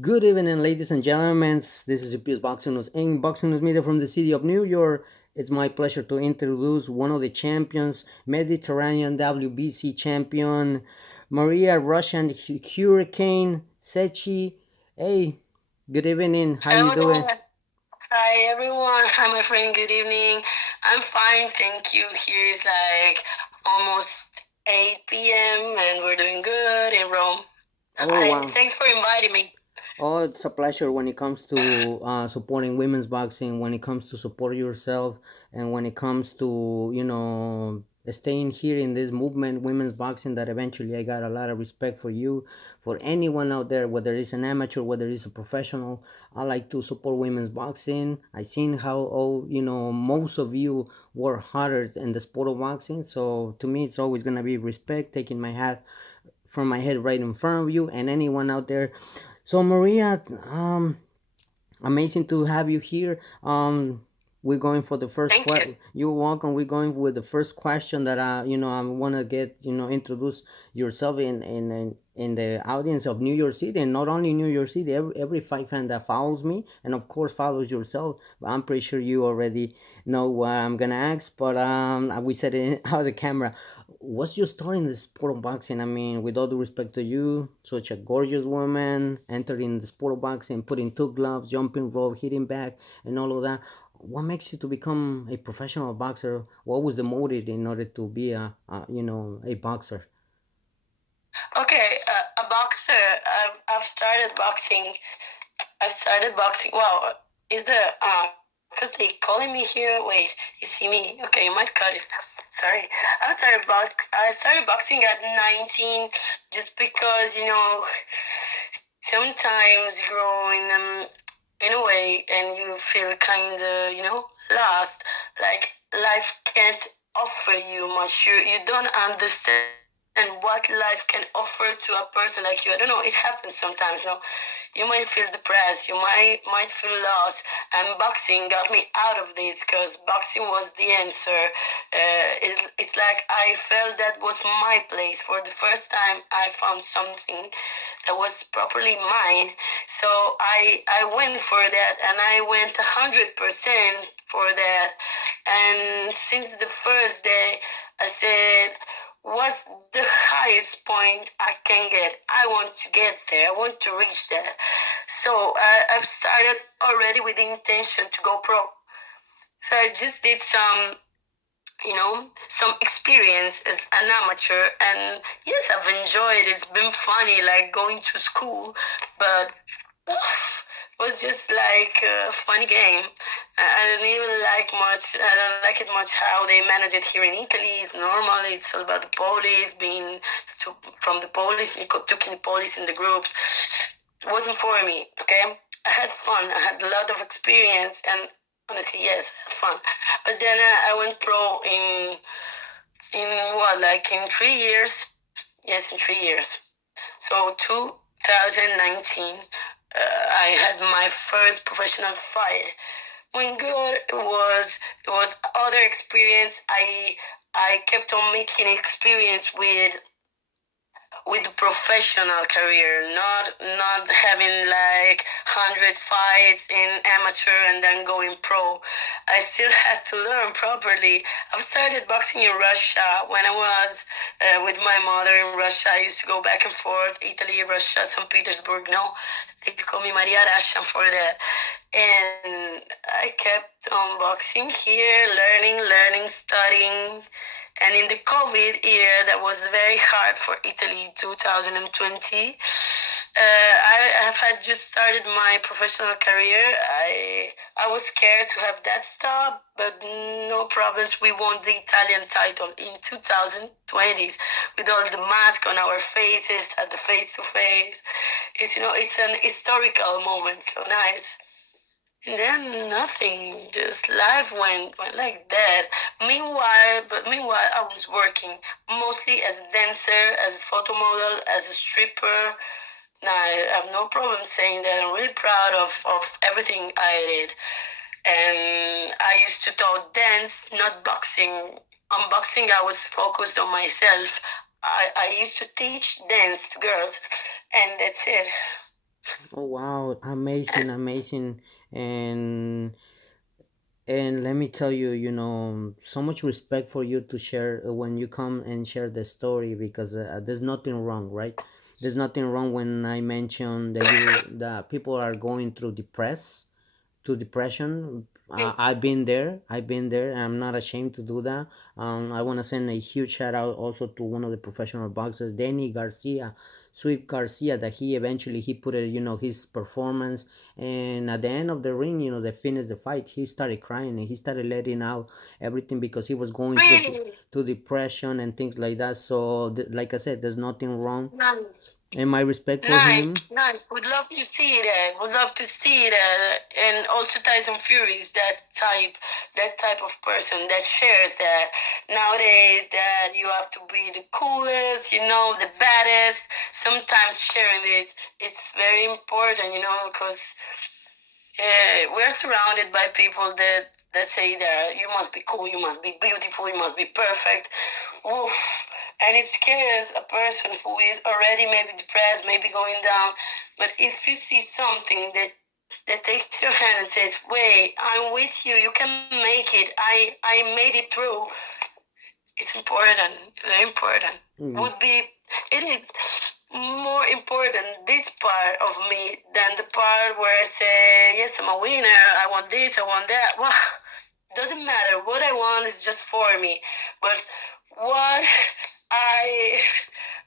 Good evening, ladies and gentlemen. This is UPS Boxing News Inc. Boxing News Media from the city of New York. It's my pleasure to introduce one of the champions, Mediterranean WBC champion, Maria Russian Hurricane Cecchi. Hey, good evening. How you Hello doing? there. Hi everyone. Hi my friend. Good evening. I'm fine, thank you. Here is like almost 8 p.m. and we're doing good in Rome. Oh Hi. wow. Thanks for inviting me. Oh, it's a pleasure when it comes to supporting women's boxing, when it comes to support yourself, and when it comes to, staying here in this movement, women's boxing, that eventually I got a lot of respect for you, for anyone out there, whether it's an amateur, whether it's a professional. I like to support women's boxing. I seen how, most of you work harder in the sport of boxing. So to me, it's always going to be respect, taking my hat from my head right in front of you and anyone out there. So Maria, amazing to have you here. We're going for the first Thank you. question. You're welcome. We're going with the first question that I want to get, introduce yourself in the audience of New York City, and not only New York City. Every fight fan that follows me, and of course follows yourself. I'm pretty sure you already know what I'm gonna ask, but we said it out of the camera. What's your story in the sport of boxing? I mean, with all due respect to you, such a gorgeous woman, entering the sport of boxing, putting two gloves, jumping rope, hitting back, and all of that. What makes you to become a professional boxer? What was the motive in order to be a boxer? Okay, a boxer. I've started boxing. I've started boxing. Wow, is the because they calling me here. Wait, you see me? Okay, you might cut it. Sorry. I started boxing at 19, just because sometimes growing in a way and you feel kind of lost. Like life can't offer you much. You don't understand what life can offer to a person like you. I don't know. It happens sometimes. No, you might feel depressed, you might feel lost, and boxing got me out of this because boxing was the answer. It's like I felt that was my place. For the first time I found something that was properly mine, so I went for that, and I went 100% for that. And since the first day I said, what's the highest point I can get? I want to get there. I want to reach that. So I've started already with the intention to go pro. So I just did some experience as an amateur, and yes, I've enjoyed it. It's been funny, like going to school, but it was just like a funny game. I don't even like much. I don't like it much how they manage it here in Italy. It's normal. It's all about the police being from the police. You took in the police in the groups. It wasn't for me. Okay, I had fun. I had a lot of experience, and honestly, yes, I had fun. But then I went pro in what, like in 3 years? Yes, in 3 years. So 2019, I had my first professional fight. When good, it was other experience. I kept on making experience with professional career, not having like 100 fights in amateur and then going pro. I still had to learn properly. I've started boxing in Russia when I was with my mother in Russia. I used to go back and forth, Italy, Russia, St. Petersburg. No, they call me Maria Russian for that. And I kept on boxing here, learning, studying. And in the COVID year, that was very hard for Italy, 2020. I have had just started my professional career. I was scared to have that stop, but no problems. We won the Italian title in 2020s with all the mask on our faces at the face to face. It's an historical moment. So nice. And then nothing, just life went like that. Meanwhile, I was working mostly as a dancer, as a photo model, as a stripper. Now I have no problem saying that I'm really proud of everything I did. And I used to do dance, not boxing. On boxing, I was focused on myself. I used to teach dance to girls, and that's it. Oh wow, amazing, amazing. and and let me tell you, so much respect for you to share when you come and share the story, because there's nothing wrong, right? There's nothing wrong when I mention that people are going through depression. I've been there. I've been there. I'm not ashamed to do that. I want to send a huge shout out also to one of the professional boxers, Danny Garcia, Swift Garcia, that he eventually he put his performance, and at the end of the ring, they finished the fight. He started crying and he started letting out everything because he was going through Really to depression and things like that. So, like I said, there's nothing wrong. nice. And my respect for Nice, him. nice. Would love to see that. Would love to see that. And also Tyson Fury is that type of person that shares that. Nowadays, that you have to be the coolest, the baddest. Sometimes sharing this, it's very important, because we're surrounded by people that say that you must be cool, you must be beautiful, you must be perfect. Oof. And it scares a person who is already maybe depressed, maybe going down. But if you see something that takes your hand and says, "Wait, I'm with you. You can make it. I made it through." It's important. Very important. Mm, Would be it is more important this part of me than the part where I say, "Yes, I'm a winner. I want this. I want that." Well, it doesn't matter. What I want is just for me. But what I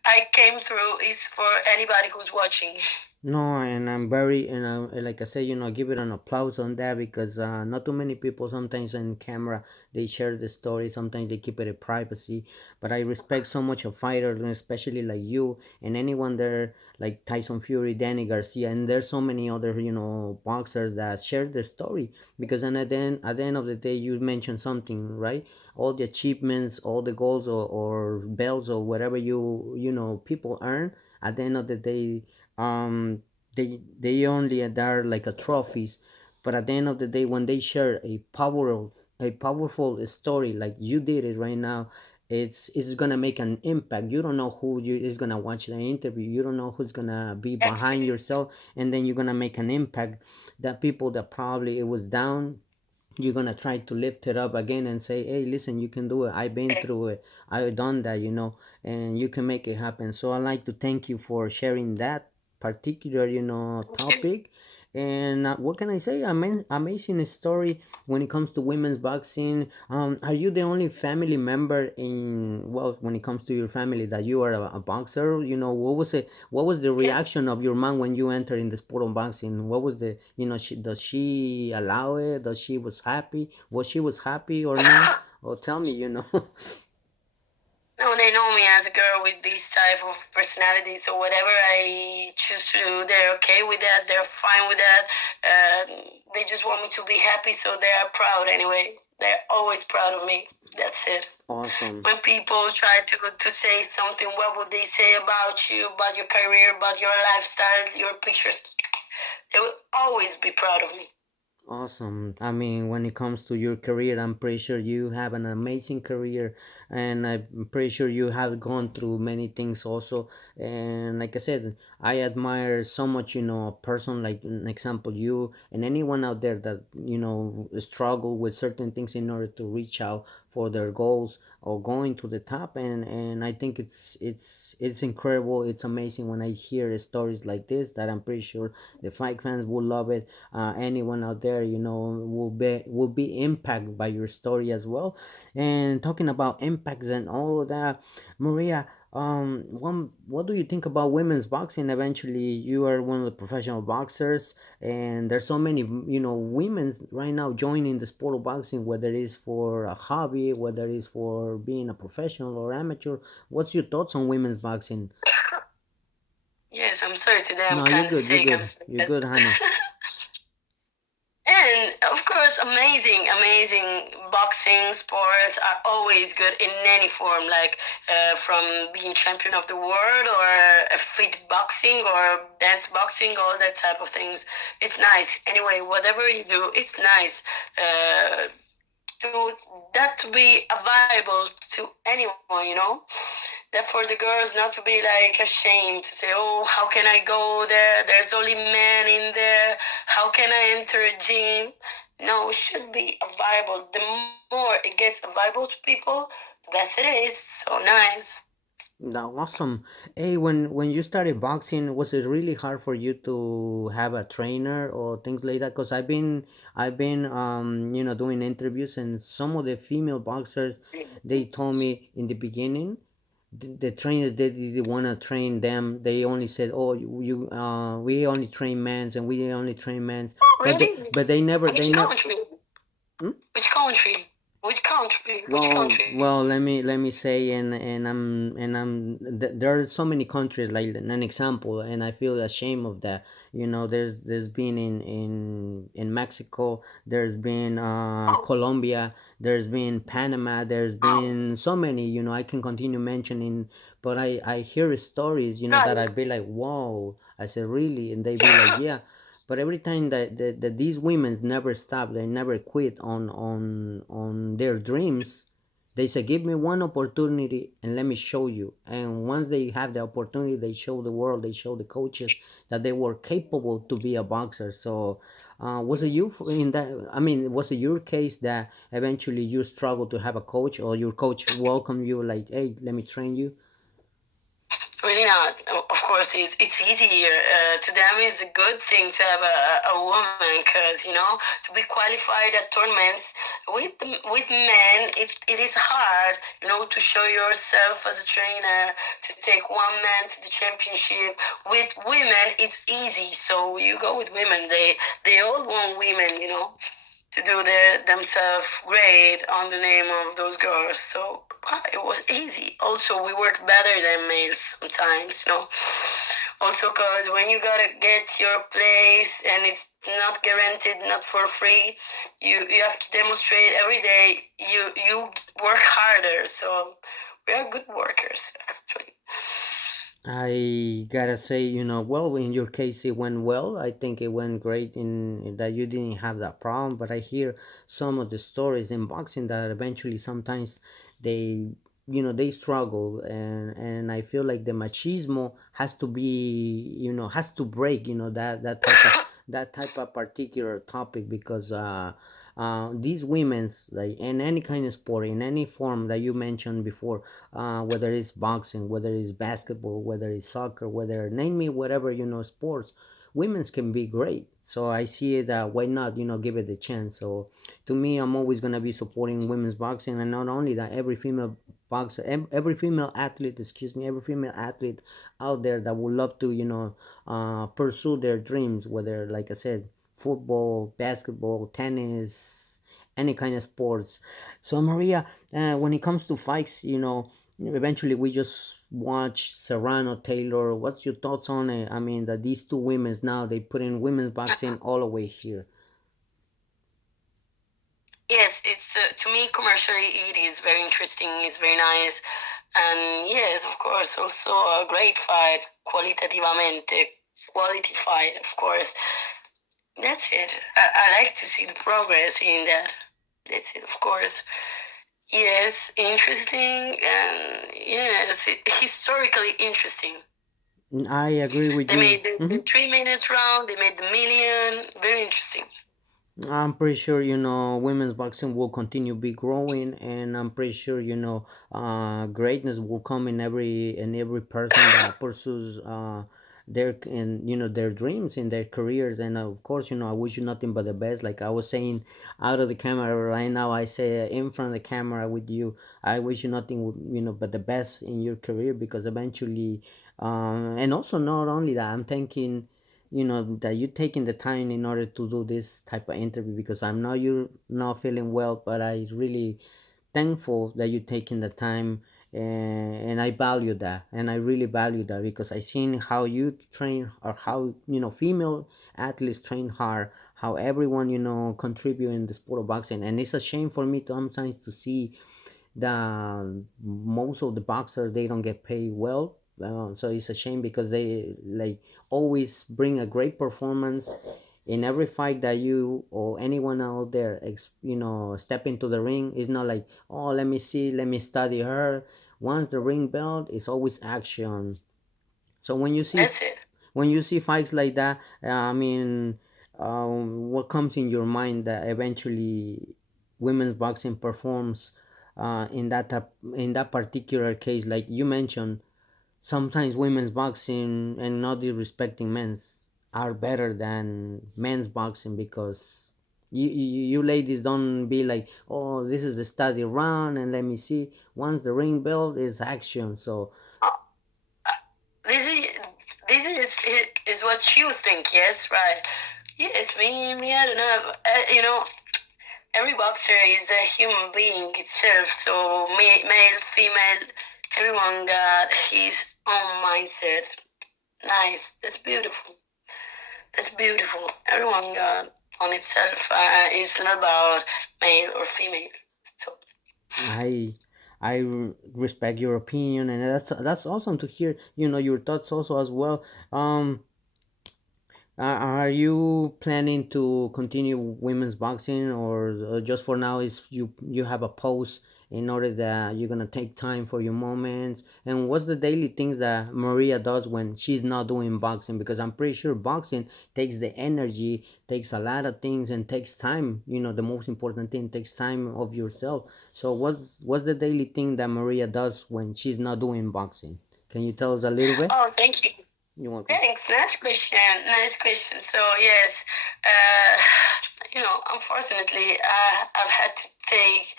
I came through is for anybody who's watching. No, and I'm very, and like I said, give it an applause on that, because not too many people sometimes in camera they share the story. Sometimes they keep it a privacy, but I respect so much of fighters, and especially like you and anyone there, like Tyson Fury, Danny Garcia, and there's so many other boxers that share the story, because then at the end of the day, you mentioned something, right? All the achievements, all the goals, or belts, or whatever people earn, at the end of the day, um they only are like a trophies, but at the end of the day, when they share a powerful story like you did it right now, it's gonna make an impact. You don't know who is gonna watch the interview. You don't know who's gonna be behind Actually, yourself, and then you're gonna make an impact. That people that probably it was down, you're gonna try to lift it up again and say, hey, listen, you can do it. I've been through it. I've done that, and you can make it happen. So I like to thank you for sharing that particular thank you. topic. And what can I say? Amazing story when it comes to women's boxing. Are you the only family member when it comes to your family, that you are a boxer? What was the Yeah. reaction of your mom when you entered in the sport of boxing? What was does she allow it? Does she was happy? Was she was happy or not? Or tell me. No, they know me as a girl with this type of personality. So whatever I choose to do, they're okay with that. They're fine with that. They just want me to be happy, so they are proud anyway. They're always proud of me. That's it. Awesome. When people try to say something, what would they say about you, about your career, about your lifestyle, your pictures? They will always be proud of me. Awesome. I mean, when it comes to your career, I'm pretty sure you have an amazing career, and I'm pretty sure you have gone through many things also. And like I said, I admire so much, a person like an example you and anyone out there that struggle with certain things in order to reach out for their goals or going to the top. And I think it's incredible. It's amazing when I hear stories like this. That I'm pretty sure the fight fans will love it. Anyone out there will be impacted by your story as well. And talking about impacts and all of that, Maria, what do you think about women's boxing? Eventually, you are one of the professional boxers, and there's so many women right now joining the sport of boxing, whether it is for a hobby, whether it is for being a professional or amateur. What's your thoughts on women's boxing? Yes, I'm sorry today. I'm No, you're kind of good, you're sick. I'm good, you're sick. good, honey. And of course, amazing, amazing boxing sports are always good in any form, like from being champion of the world or a fit boxing or dance boxing, all that type of things. It's nice. Anyway, whatever you do, it's nice to that to be available to anyone. that for the girls not to be like ashamed to say, oh, how can I go there? There's only men in there. How can I enter a gym? No, it should be available. The more it gets available to people, the better it is. So nice. That awesome. Hey, when you started boxing, was it really hard for you to have a trainer or things like that? Because I've been doing interviews, and some of the female boxers, they told me in the beginning, the trainers they didn't want to train them. They only said, "Oh, we only train men's, and we only train men's," Oh, but they really? but they never Which they never. country? Which country? Which country? Which country? Well, let me say, there are so many countries like an example, and I feel ashamed of that. There's been in Mexico, there's been Oh, Colombia, there's been Panama, there's oh, been so many. I can continue mentioning, but I hear stories, that right. I'd be like, whoa. I said, really? And they be like, yeah. But every time that these women never stop, they never quit on their dreams. They say, give me one opportunity and let me show you. And once they have the opportunity, they show the world, they show the coaches that they were capable to be a boxer. So was it you in that, I mean, was it your case that eventually you struggled to have a coach, or your coach welcomed you like, hey, let me train you? Really not. Of course, it's easier. To them, it's a good thing to have a woman because to be qualified at tournaments with men, it is hard. To show yourself as a trainer, to take one man to the championship. With women, it's easy. So you go with women. They all want women. To do themselves great on the name of those girls. So it was easy. Also, we worked better than males sometimes. Also, because when you gotta get your place and it's not guaranteed, not for free, you have to demonstrate every day. You work harder. So we are good workers actually. I gotta say, well, in your case, it went well. I think it went great in that you didn't have that problem. But I hear some of the stories in boxing that eventually sometimes they, they struggle, and I feel like the machismo has to be, has to break, that type of particular topic, because these women's, like in any kind of sport, in any form that you mentioned before, whether it's boxing, whether it's basketball, whether it's soccer, whether name me whatever, sports, women's can be great. So I see it, why not, give it a chance. So to me, I'm always going to be supporting women's boxing. And not only that, every female boxer, every female athlete, excuse me, every female athlete out there that would love to, pursue their dreams, whether, like I said, football, basketball, tennis, any kind of sports. So Maria, when it comes to fights, eventually we just watch Serrano, Taylor. What's your thoughts on it? I mean, that these two women's now, they put in women's boxing all the way here. Yes, it's to me commercially it is very interesting. It's very nice, and yes, of course, also a great fight, qualitativamente, quality fight, of course. That's it. I like to see the progress in that. That's it, of course. Yes, interesting, and yes, historically interesting. I agree with They you. made the 3 minutes round. They made the million. Very interesting. I'm pretty sure, women's boxing will continue be growing, and I'm pretty sure, greatness will come in every person that pursues their dreams and their careers. And of course, I wish you nothing but the best. Like I was saying out of the camera right now, I say in front of the camera with you, I wish you nothing, but the best in your career, because eventually, and also not only that, I'm thinking, that you taking the time in order to do this type of interview, because I know you're not feeling well, but I really thankful that you taking the time, and I value that, and I really value that, because I seen how you train, or how female athletes train hard, how everyone contribute in the sport of boxing. And it's a shame for me sometimes to see the most of the boxers, they don't get paid well. So it's a shame, because they like always bring a great performance in every fight that you or anyone out there step into the ring. It's not like, oh, let me see, let me study her, Once the ring bell, it's always action. So That's it. when you see fights like that, I mean, what comes in your mind that eventually women's boxing performs in that particular case, like you mentioned, sometimes women's boxing, and not disrespecting men's, are better than men's boxing, because you ladies don't be like, oh, this is the study round and let me see. Once the ring bell is action. So Uh, this is this is what you think. Yes, right. Yes, me. I don't know. Every boxer is a human being itself. So male, female, everyone got his own mindset. Nice. That's beautiful. That's beautiful. Everyone got on itself. It's not about male or female. So I respect your opinion, and that's awesome to hear. Your thoughts also as well. Are you planning to continue women's boxing, or just for now is you have a pause in order that you're gonna take time for your moments? And what's the daily things that Maria does when she's not doing boxing? Because I'm pretty sure boxing takes the energy, takes a lot of things, and takes time. The most important thing takes time of yourself. So what's the daily thing that Maria does when she's not doing boxing? Can you tell us a little bit? oh, thank you. You're welcome. Thanks. Nice question. Nice question. So yes, unfortunately, I've had to take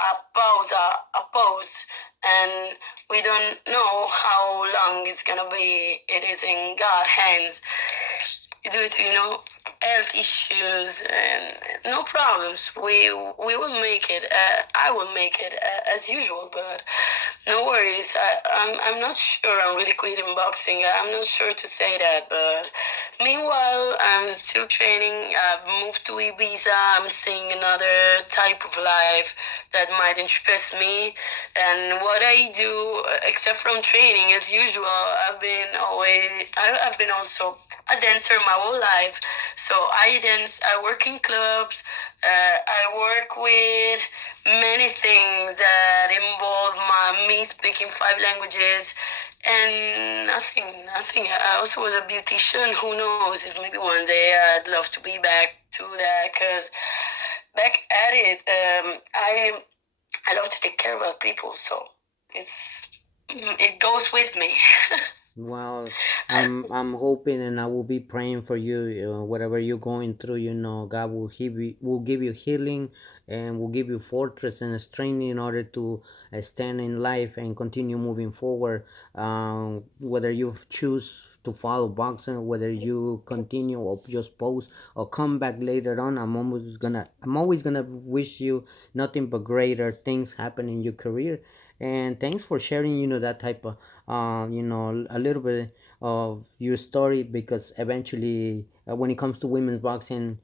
a pause, and we don't know how long it's gonna be. It is in God's hands due to health issues and no problems. We will make it. I will make it as usual, but no worries. I'm not sure I'm really quitting boxing. I'm not sure to say that, but meanwhile, I'm still training. I've moved to Ibiza. I'm seeing another type of life that might interest me. And what I do, except from training, as usual, I've been also a dancer my whole life. So I dance. I work in clubs. I work with many things that involve me speaking 5 languages, and nothing. I also was a beautician. Who knows? If maybe one day I'd love to be back to that, because back at it, I love to take care about people. So it goes with me. Well, I'm hoping, and I will be praying for you. Whatever you're going through, God will give you healing, and will give you fortress and strength in order to stand in life and continue moving forward. Whether you choose to follow boxing, whether you continue or just pause or come back later on, I'm always gonna wish you nothing but greater things happen in your career. And thanks for sharing, that type of a little bit of your story, because eventually, when it comes to women's boxing,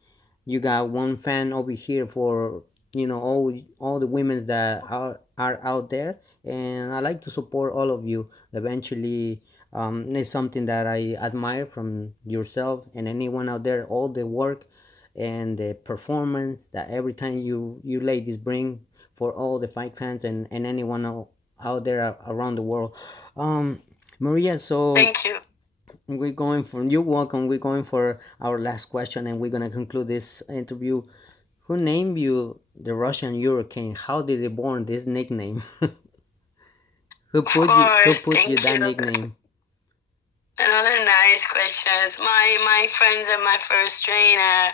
you got one fan over here for all the women that are out there, and I like to support all of you. Eventually, it's something that I admire from yourself and anyone out there, all the work and the performance that every time you ladies bring for all the fight fans, and anyone out there around the world. Maria, so Thank you. you're welcome. We're going for our last question, and we're gonna conclude this interview. Who named you the Russian Hurricane? How did they born this nickname? Of Who course. put you Thank that you. nickname? Another nice questions. My friends and my first trainer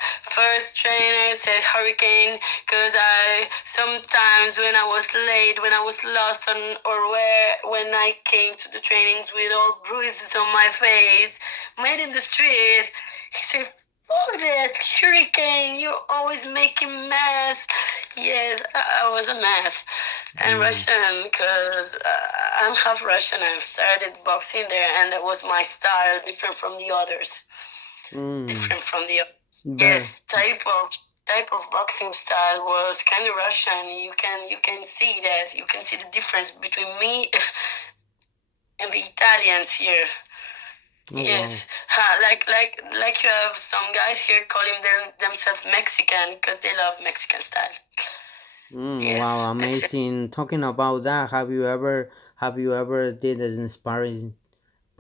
said hurricane, because I sometimes when I was late, when I was lost on or where when I came to the trainings with all bruises on my face, made in the street, he said, "Fuck that hurricane! You're always making mess." Yes, I was a mess. And Mm, Russian, because I'm half Russian. I've started boxing there, and that was my style, different from the others. mm, Different from the others. but Yes, type of boxing style was kind of Russian. You can see that. You can see the difference between me and the Italians here. oh wow. Yes, like you have some guys here calling themselves Mexican because they love Mexican style. Yes, Wow, that's it. amazing. Talking about that, have you ever did an inspiring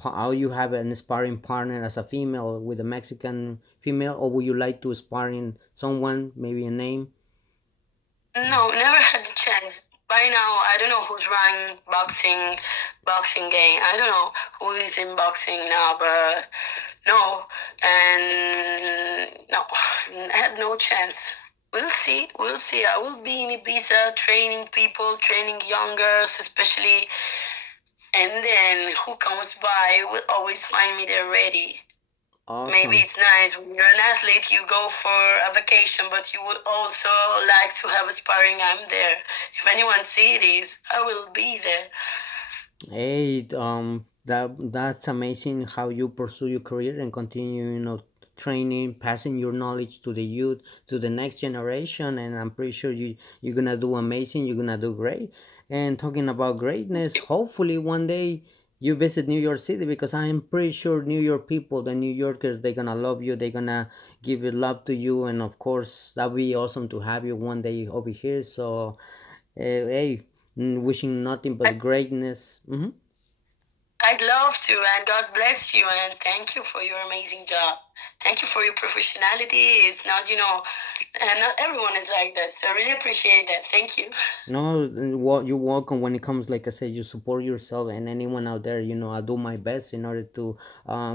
how you have an sparring partner as a female with a Mexican female, or would you like to sparring someone, maybe a name? No, never had the chance. By now, I don't know who's running boxing game. I don't know who is in boxing now, but no, and no, I had no chance. We'll see. We'll see. I will be in Ibiza training people, training young girls, especially, and then who comes by will always find me there ready. Maybe Awesome. it's nice when you're an athlete, you go for a vacation, but you would also like to have a sparring. I'm there. If anyone sees this, I will be there. Hey, that's amazing how you pursue your career and continue, training, passing your knowledge to the youth, to the next generation, and I'm pretty sure you're gonna do amazing. You're gonna do great. And talking about greatness, hopefully one day you visit New York City because I'm pretty sure New York people, the New Yorkers, they're gonna love you. They're gonna give it love to you, and of course that'll be awesome to have you one day over here. So, hey, wishing nothing but greatness. I'd love to, and God bless you, and thank you for your amazing job. Thank you for your professionality. It's not, and not everyone is like that, so I really appreciate that. Thank you. No, what you're welcome when it comes, like I said, you support yourself and anyone out there. I do my best in order to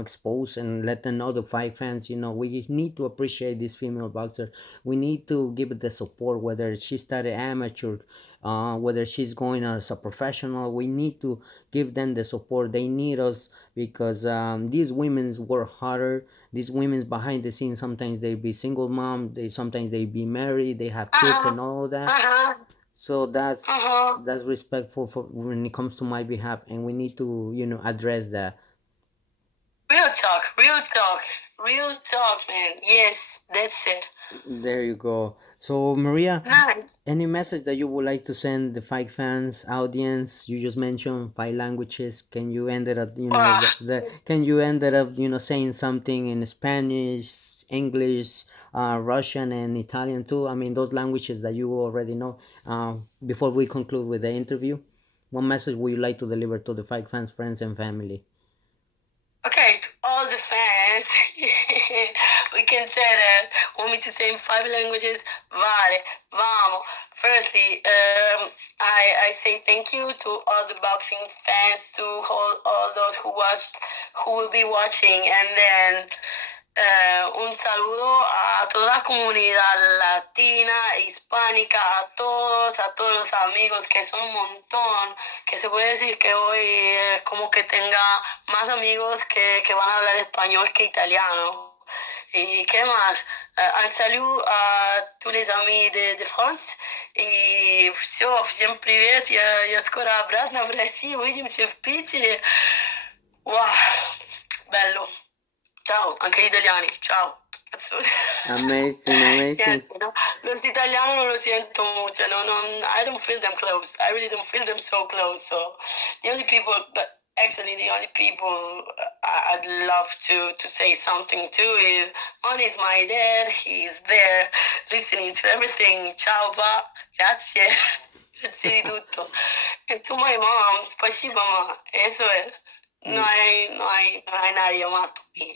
expose and let them know the fight fans. We need to appreciate this female boxer. We need to give it the support, whether she started amateur, whether she's going as a professional. We need to give them the support. They need us because these women's work harder. These women's behind the scenes, sometimes they be single mom. Sometimes they be married. They have Uh kids huh. and all Uh that, huh. so Uh that's huh. that's respectful for when it comes to my behalf, and we need to address that. Real talk. Real talk. Real talk, man. Yes, that's it. There you go. So Maria, Nice. any message that you would like to send the fight fans audience? You just mentioned five languages. Can you end it up, Wow. can you end it up, saying something in Spanish, English, Russian, and Italian too? I mean, those languages that you already know. Before we conclude with the interview, what message would you like to deliver to the fight fans, friends, and family? Okay, to all the fans, we can say that. Want me to say in five languages? Vale, vamos. Firstly, I say thank you to all the boxing fans, to all those who will be watching, and then un saludo a toda la comunidad latina, hispánica, a todos los amigos, que son un montón, que se puede decir que hoy como que tenga más amigos que van a hablar español que italiano. Et qué más? Un salut à tous les amis de France. И все, всем привет. Я скоро обратно в Россию. Увидимся в Питере. Wow, bello. Ciao, anche gli italiani, ciao. Cazzo. Amazing, amazing. Niente, no? Los italianos non lo siento mucho. No, no, I don't feel them close. I really don't feel them so close. So the only people, but actually the only people I'd love to say something to is one is my dad. He's there listening to everything. Ciao, pa. Grazie. Grazie di tutto. And to my mom, спасибо, ma. Eso es. No hay nadie más.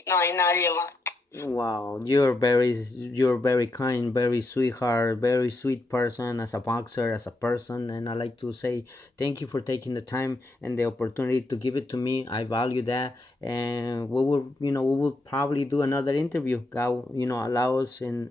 No hay nadie más. Wow, you're very kind, very sweetheart, very sweet person as a boxer, as a person, and I like to say thank you for taking the time and the opportunity to give it to me. I value that, and we will probably do another interview. God, allow us in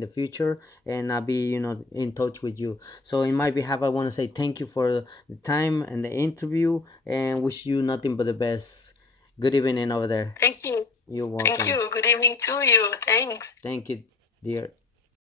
the future, and I'll be in touch with you. So in my behalf, I want to say thank you for the time and the interview, and wish you nothing but the best. Good evening over there. Thank you. You're Thank welcome. you. Good evening to you. Thanks. Thank you, dear.